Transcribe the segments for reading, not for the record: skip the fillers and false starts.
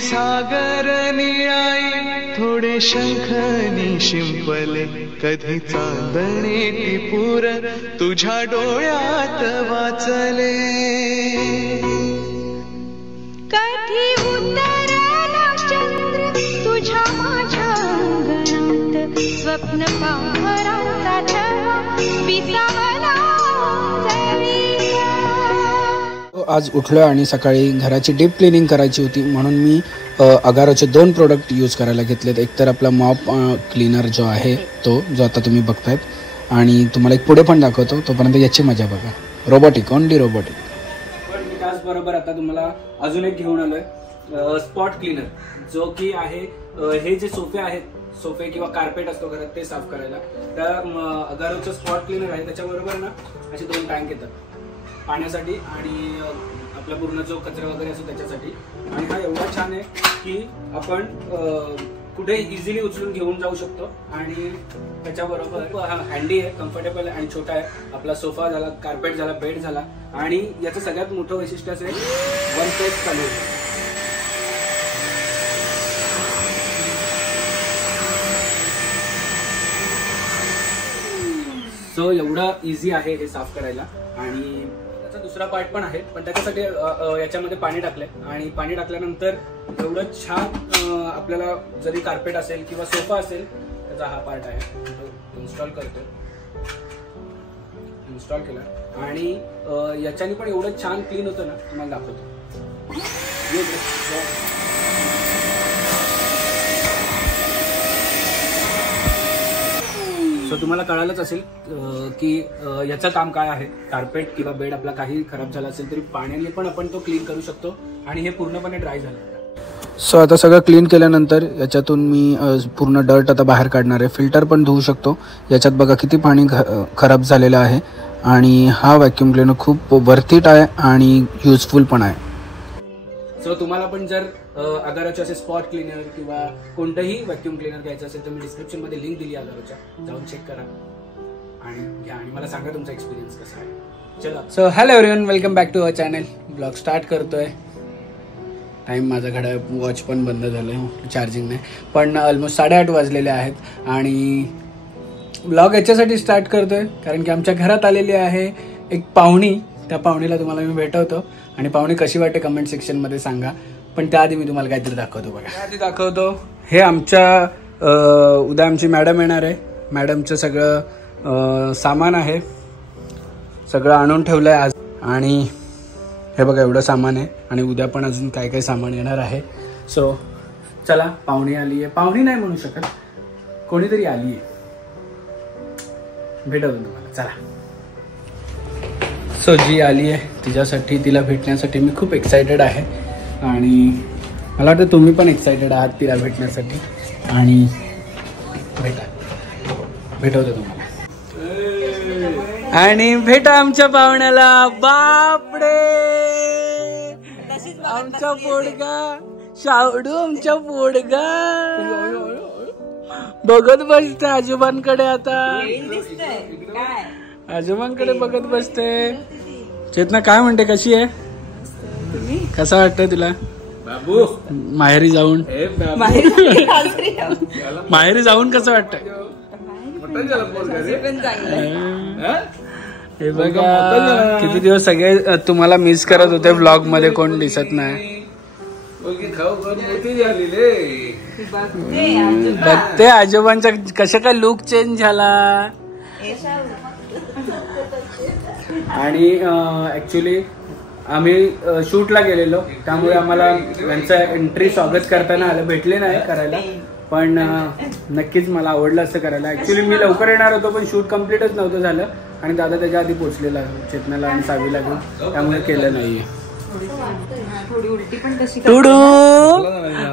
सागर निळाई थोडे शंखनी शिंपले कधी चांदणे टिपूर तुझ्या डोळ्यात वाचले कधी उतरला चंद्र तुझ्या माझ्या अंगणात स्वप्न पांघराचा छळा विसावला आज उठलो आणि सकाळी घराची डीप क्लिनिंग करायची होती म्हणून मी अगारोचे 2 प्रोडक्ट यूज करायला घेतलेत. एक तर आपला मॉप क्लीनर जो आहे तो जो आता तुम्ही बघतायत आणि तुम्हाला एक पुढे पण दाखवतो तोपर्यंत याची मजा बघा. Robotic only robotic. पण मी त्याचबरोबर आता तुम्हाला अजून एक घेऊन आलोय स्पॉट क्लीनर जो की आहे हे जे सोफे किंवा कार्पेट असतो घरात ते साफ करायला. त्या अगारोचं स्पॉट क्लीनर आहे त्याच्याबरोबर ना असे 2 टँक येतात पाण्यासाठी आणि आपला पूर्ण जो कचरा वगैरे असतो त्याच्यासाठी. आणि हा एवढा छान आहे की आपण कुठे इझिली उचलून घेऊन जाऊ शकतो आणि त्याच्याबरोबर हा हँडी आहे, कम्फर्टेबल आणि छोटा आहे. आपला सोफा झाला, कार्पेट झाला, बेड झाला आणि याचं सगळ्यात मोठं वैशिष्ट्य असेल वन फेस कलर. सो एवढं इझी आहे हे साफ करायला. आणि त्याचा दुसरा पार्ट पण आहे पण त्याच्यासाठी याच्यामध्ये पाणी टाकलंय आणि पाणी टाकल्यानंतर एवढं छान आपल्याला जरी कार्पेट असेल किंवा सोफा असेल त्याचा हा पार्ट आहे तो इन्स्टॉल करतो. इन्स्टॉल केला आणि याच्याने पण एवढं छान क्लीन होतं ना तुम्हाला दाखवतो. सो तुम्हाला कळालंच असेल की याचं काम काय आहे. कार्पेट किंवा बेड आपला काही खराब झाला असेल तरी पाण्याने पण आपण तो क्लीन करू शकतो आणि हे पूर्णपणे ड्राय झालं. सो आता सगळं क्लीन केल्यानंतर याच्यातून मी पूर्ण डर्ट आता बाहेर काढणार आहे. फिल्टर पण धुवू शकतो. याच्यात बघा किती पाणी खराब झालेलं आहे आणि हा व्हॅक्यूम क्लीनर खूप वर्थ इट आहे आणि युजफुल पण आहे. सो तुम्हाला पण जर अगारोचे असे स्पॉट क्लीनर किंवा कोणतंही व्हॅक्यूम क्लीनर घ्यायचं असेल तर मी डिस्क्रिप्शन मध्ये लिंक दिली अगारोच्या, जाऊन चेक करा आणि घ्या आणि मला सांगा तुमचा एक्सपिरियन्स कसा आहे. चला. So hello everyone, welcome back to our channel. Blog start करतोय. टाइम माझा घड्याळ वॉच पण बंद झालं, चार्जिंग नाही, पण ऑलमोस्ट 8:30 वाजलेले आहेत आणि ब्लॉग याच्यासाठी स्टार्ट करतोय कारण की आमच्या घरात आलेली आहे एक पाहुणी. त्या पाहुणीला तुम्हाला मी भेटवतो आणि पाहुणी कशी वाटते कमेंट सेक्शन मध्ये सांगा. पण त्याआधी मी तुम्हाला काहीतरी दाखवतो. बघा, त्याआधी दाखवतो हे आमच्या उद्या आमची मॅडम येणार आहे. मॅडमचं सगळं सामान आहे, सगळं आणून ठेवलंय आज. आणि हे बघा एवढं सामान आहे आणि उद्या पण अजून काय काय सामान येणार आहे. सो चला, पाहुणी आली आहे. पाहुणी नाही म्हणू शकत, कोणीतरी आली आहे. भेटवतो तुम्हाला, चला. सो जी आली आहे तिच्यासाठी, तिला भेटण्यासाठी मी खूप एक्सायटेड आहे आणि मला वाटतं तुम्ही पण एक्सायटेड आहात तिला भेटण्यासाठी. आणि भेटवतो तुम्हाला. आणि भेटा आमच्या पाहुण्याला. बापडे, आमचा पोडगा शावडू, आमचा पोडगा बघत बसते आजोबांकडे. आता आजोबांकडे बघत बसते. चेतना काय म्हणते, कशी आहे? कसं वाटतंय तुला बाबू माहेरी जाऊन? माहेरी जाऊन कसं वाटतंय? हे बघा किती दिवस सगळे तुम्हाला मिस करत होते. व्लॉग मध्ये कोण दिसत नाही. बघते आजोबांचा कशा काय लुक चेंज झाला. आणि ऍक्च्युली आम्ही शूटला गेलेलो त्यामुळे आम्हाला यांचं एंट्री स्वागत करताना आलं, भेटले नाही करायला. पण नक्कीच मला आवडलं असं करायला. ऍक्च्युली मी लवकर येणार होतो पण शूट कम्प्लीटच नव्हतं झालं आणि दादा त्याच्या आधी पोहोचलेला चेतनाला आणि सावीला घेऊन, त्यामुळे केलं नाहीये. टुडू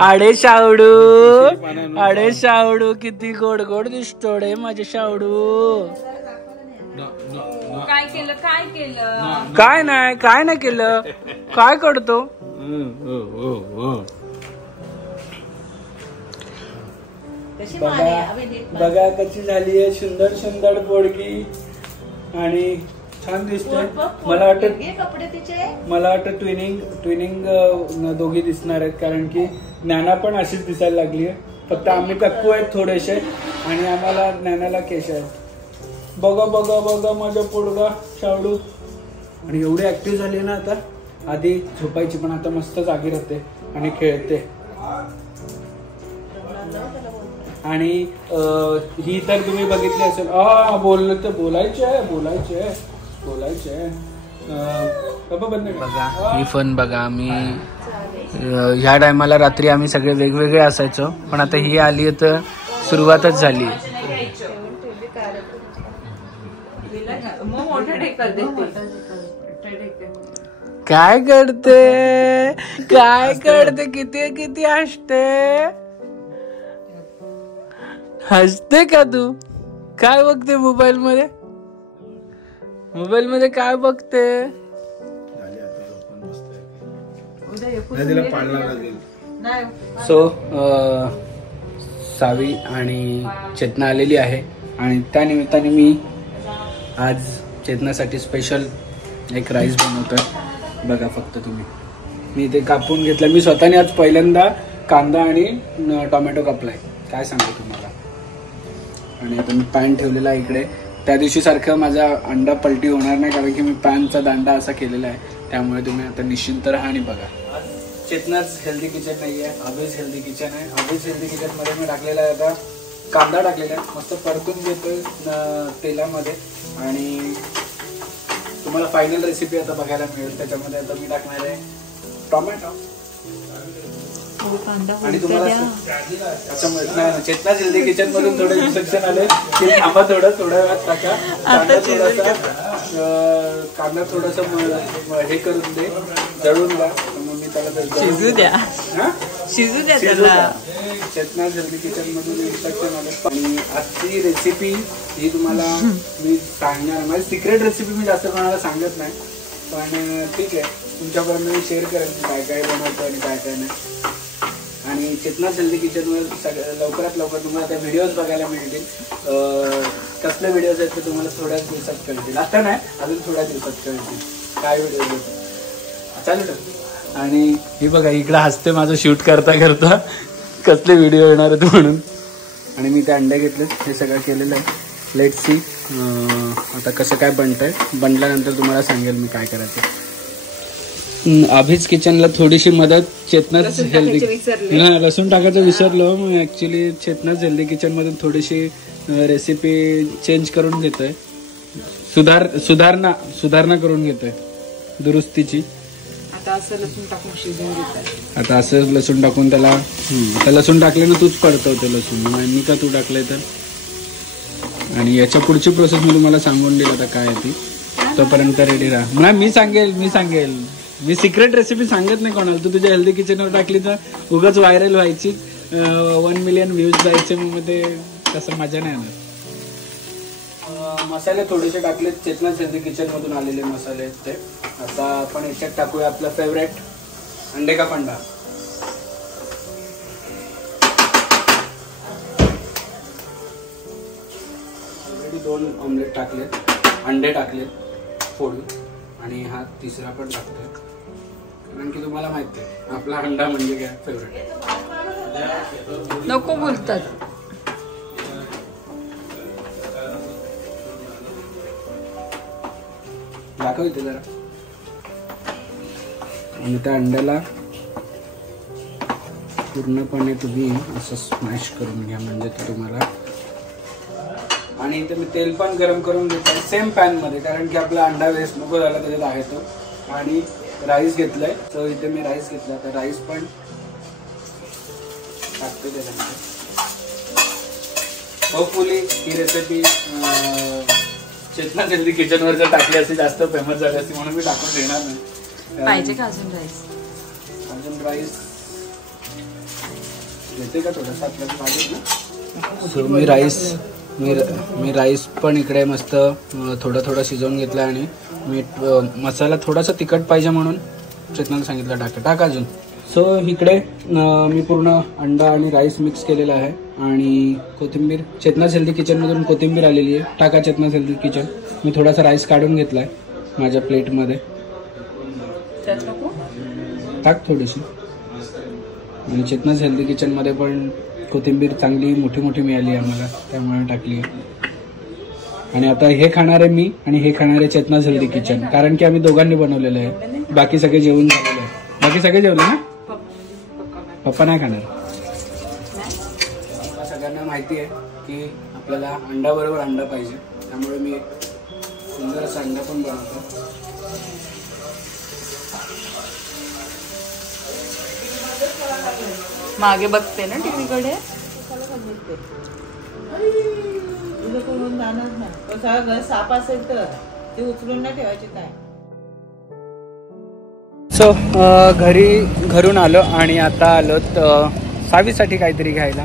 आडे शावडू, आडे शावडू किती गोड गोड दिसतो रे माझे शावडू. काय केलं? काय नाही केलं. काय करतो? बघा कशी झाली आहे सुंदर सुंदर पोडगी. आणि छान दिसतोय. मला वाटतं ट्विनिंग दोघी दिसणार आहेत, कारण की ज्ञाना पण अशीच दिसायला लागली आहे. फक्त आम्ही कक्कू आहेत थोडेसे आणि आम्हाला ज्ञानाला केश आहेत. बघा बघा बघा माझा पोडगा शावडू. आणि एवढी ऍक्टिव्ह झाली ना आता. आधी झोपायची पण आता मस्त जागी राहते आणि खेळते. आणि ही तर तुम्ही बघितली असेल. बोललं तर बोलायचे बघा. ही फन बघा. आम्ही ह्या टायमाला रात्री आम्ही सगळे वेगवेगळे असायचो, पण आता ही आली तर सुरुवातच झाली. काय करते किती हसते का तू? काय बघते मोबाईल मध्ये काय बघते? सो सावी आणि चेतना आलेली आहे आणि त्या निमित्ताने मी आज चेतनासाठी स्पेशल एक राईस बनवतोय. बघा फक्त तुम्ही. मी ते कापून घेतलं. मी स्वतःने आज पहिल्यांदा कांदा आणि टोमॅटो कापलाय. काय सांगू तुम्हाला. आणि आता मी पॅन ठेवलेला आहे इकडे. त्या दिवशी सारखं माझा अंडा पलटी होणार नाही, कारण की मी पॅनचा दांडा असा केलेला आहे. त्यामुळे तुम्ही आता निश्चिंत राहा आणि बघा. चेतनाच हेल्दी किचन नाही आहे, अभेज हेल्दी किचन आहे. अभेज हेल्दी किचन मध्ये मी टाकलेला आहे आता कांदा टाकलेला आहे. मस्त परतून घेतोय तेलामध्ये. आणि तुम्हाला फायनल रेसिपी आता बघायला मिळेल. त्याच्यामध्ये आता मी टाकणार आहे टोमॅटो. आणि तुम्हाला असं नाही, चेतना हेल्दी किचन मधून थोडं इन्स्ट्रक्शन आले की थांबा थोड्या वेळात टाका. कांदा थोडासा हे करून दे, जळून द्या. मग मी त्याला शिजू द्या चेतना हेल्दी किचन मधून इन्स्ट्रक्शन आले. आणि आजची रेसिपी ही तुम्हाला मी सांगणार. माझी सिक्रेट रेसिपी मी जास्त कोणाला सांगत नाही, पण ठीक आहे तुमच्यापर्यंत मी शेअर करेन काय काय बनवतो आणि काय काय नाही. आणि चेतना हेल्दी किचनवर लवकरात लवकर तुम्हाला त्या व्हिडिओज बघायला मिळतील. कसले व्हिडिओज आहेत ते तुम्हाला थोड्याच दिवसात कळतील. आता नाही, अजून थोड्या दिवसात कळतील काय व्हिडिओज आहेत. चालेल. आणि ही बघा इकडे हसते माझं शूट करता कसले व्हिडिओ येणार आहेत म्हणून. आणि मी ते अंडे घेतले, हे सगळं केलेलं आहे. लेट सी आता कसं काय बनतंय. बनल्यानंतर तुम्हाला सांगेल मी काय करायचं. अभीच किचनला थोडीशी मदत. चेतनाच हेल्दी लसूण टाकायचं विसरलो. मग ऍक्च्युली चेतनाच हेल्दी किचन मधून थोडीशी रेसिपी चेंज करून घेतोय. सुधारणा करून घेतोय दुरुस्तीची. आता असं लसूण टाकून त्याला आता लसूण टाकल्यानं तूच परतवते लसूण. मी का तू टाकलंय तर. आणि याच्या पुढची प्रोसेस मी तुम्हाला सांगून दिली आता काय ती. तोपर्यंत रेडी राहा. नाही मी सांगेल. मी सिक्रेट रेसिपी सांगत नाही कोणाला. तू तुझ्या हेल्दी किचनवर टाकली तर उगाच व्हायरल व्हायची, 1 मिलियन व्ह्यूज जायचे. मग ते तसं मजा नाही येणार. मसाले थोडेसे टाकले. चेतना हेल्दी किचन मधून आलेले मसाले आहेत ते. आता आपण याच्यात टाकूया आपला फेवरेट अंडे का पंडा. ऑलरेडी 2 ऑमलेट टाकलेत, अंडे टाकलेत फोडून. आणि हा तिसरा पण टाकतोय, कारण की तुम्हाला माहिती आहे आपला अंडा म्हणजे काय फेवरेट. नको बोलतात. दाखव इथे जरा. आणि त्या अंड्याला पूर्णपणे तुम्ही असं स्मॅश करून घ्या, म्हणजे ते तुम्हाला. आणि इथे मी तेल पण गरम करून घेतोय सेम पॅन मध्ये, कारण की आपला अंडा वेस्ट नको झाला त्याच्यात आहे तो. आणि राईस घेतलाय, तर इथे मी राईस घेतला, तर राईस पण टाकते त्याच्यामध्ये. होपफुली ही रेसिपी चेतना हेल्दी किचनवर जर टाकली असती जास्त फेमस झाली असती, म्हणून मी टाकून देणार नाही. पाहिजे का अजून राईस? अजून राईस घेते का थोडासा आपल्याला पाहिजे ना. सो मी राईस पण इकडे मस्त थोडं शिजवून घेतला. आणि मीठ मसाला थोडासा तिखट पाहिजे म्हणून चेतनाला सांगितलं टाका अजून. सो इकडे मी पूर्ण अंडा आणि राईस मिक्स केलेला आहे. आणि कोथिंबीर. चेतनास हेल्दी किचनमधून कोथिंबीर आलेली आहे. टाका चेतनास हेल्दी किचन. मी थोडासा राईस काढून घेतलाय माझ्या प्लेटमध्ये. टाक थोडीशी. आणि चेतनास हेल्दी किचनमध्ये पण कोथिंबीर चांगली मोठी मोठी मिळाली आम्हाला, त्यामुळे टाकली आहे. आणि आता हे खाणारे मी आणि हे खाणारे चेतनास हेल्दी किचन, कारण की आम्ही दोघांनी बनवलेलं आहे. बाकी सगळे जेवून झालेले आहे. बाकी सगळे जेवले ना? पप्पा नाही खाणार. सगळ्यांना माहिती आहे की आपल्याला अंडा बरोबर अंडा पाहिजे, त्यामुळे मी एक सुंदर असा अंडा पण बनवतो. मागे बघते ना टीव्हीकडे. साप असेल तर ते उचलून नाही ठेवायचे काय. सो घरून आलो आणि आता आलोत सावीसाठी काहीतरी घ्यायला.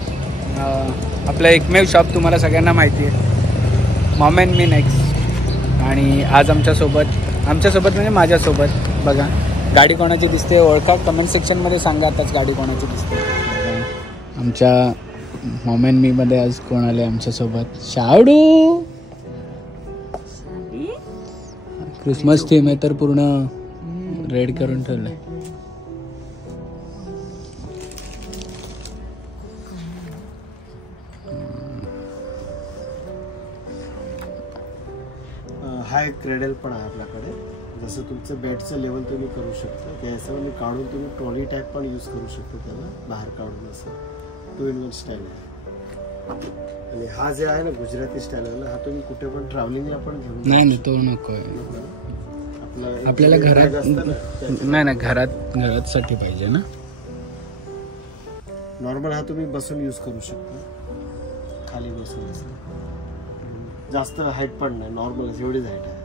आपलं एकमेव शॉप तुम्हाला सगळ्यांना माहिती आहे, मॉम अँड मी नेक्स्ट. आणि आज आमच्यासोबत म्हणजे माझ्यासोबत बघा गाडी कोणाची दिसते ओळखा, कमेंट सेक्शनमध्ये सांगा आताच गाडी कोणाची दिसते. आमच्या मॉम अँड मी मध्ये आज कोण आले आमच्यासोबत? शावडू. क्रिसमस थीम आहे तर पूर्ण रेड करून ठेवलंय. हा एक क्रेडल पण आहे आपल्याकडे. जसं तुमचं बेडचं लेवल तुम्ही करू शकता त्या हिशोबाने काढून तुम्ही ट्रॉली टाईप पण यूज करू शकता, त्याला बाहेर काढून. असं 2-in-1 स्टाईल आहे. आणि हा जे आहे ना गुजराती स्टाईल आहे, हा तुम्ही कुठे पण ट्रॅव्हलिंगला पण घेऊन. नाही तो नको आपल्याला घरात. नाही घरात साठी पाहिजे ना. नॉर्मल हा तुम्ही बसून यूज करू शकता, खाली बसून. जास्त हाईट पण नाही, नॉर्मल एवढीच हाईट आहे.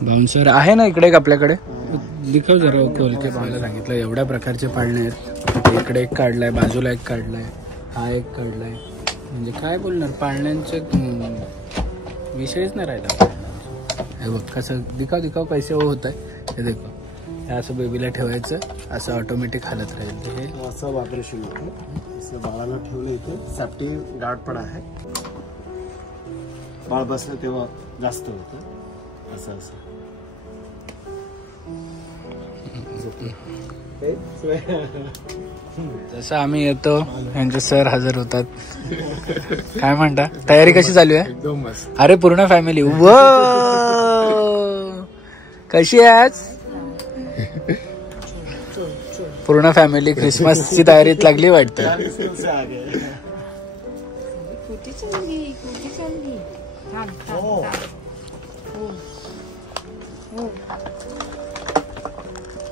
बाउन्सर आहे ना इकडे आपल्याकडे. दिखव जरा खोलके पाहायला सांगितलं. एवढ्या प्रकारचे पाळणे आहेत. इकडे एक काढलाय, बाजूला एक काढलाय, हा एक काढलाय. म्हणजे काय बोलणार, पाळण्यांचे विषयच नाही राहिला. हे बघ कसं दिखाव कैसे होत आहे. हे देखो, हे असं बेबीला ठेवायचं, असं ऑटोमॅटिक हालत राहील. हे असं व्हायब्रेशन होतं. असं बाळाला ठेवलं इथे सेफ्टी गार्ड पण आहे. बाळ बसलं तेव्हा जास्त होतं. असं जसं आम्ही येतो यांचे सर हजर होतात. काय म्हणता, तयारी कशी चालू आहे? एकदम मस्त. अरे पूर्ण फॅमिली. व कशी आहे आज? पूर्ण फॅमिली क्रिसमसची तयारीत लागली वाटतं.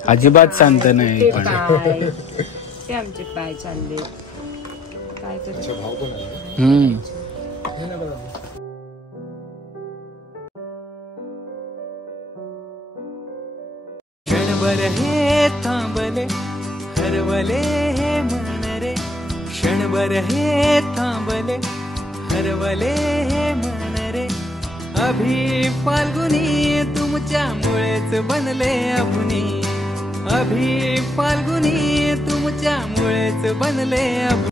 अजिबात शांत नाही. ते आमचे पाय चालले काय करायचं. क्षणभर हे थांबले हरवले हे मन रे. क्षणभर हे थांबले हरवले हे मन रे. अभि फाल्गुनी तुमच्यामुळेच बनले अभुनी. अभि फाल्गुनी तुमच्यामुळेच बनले अभुनी.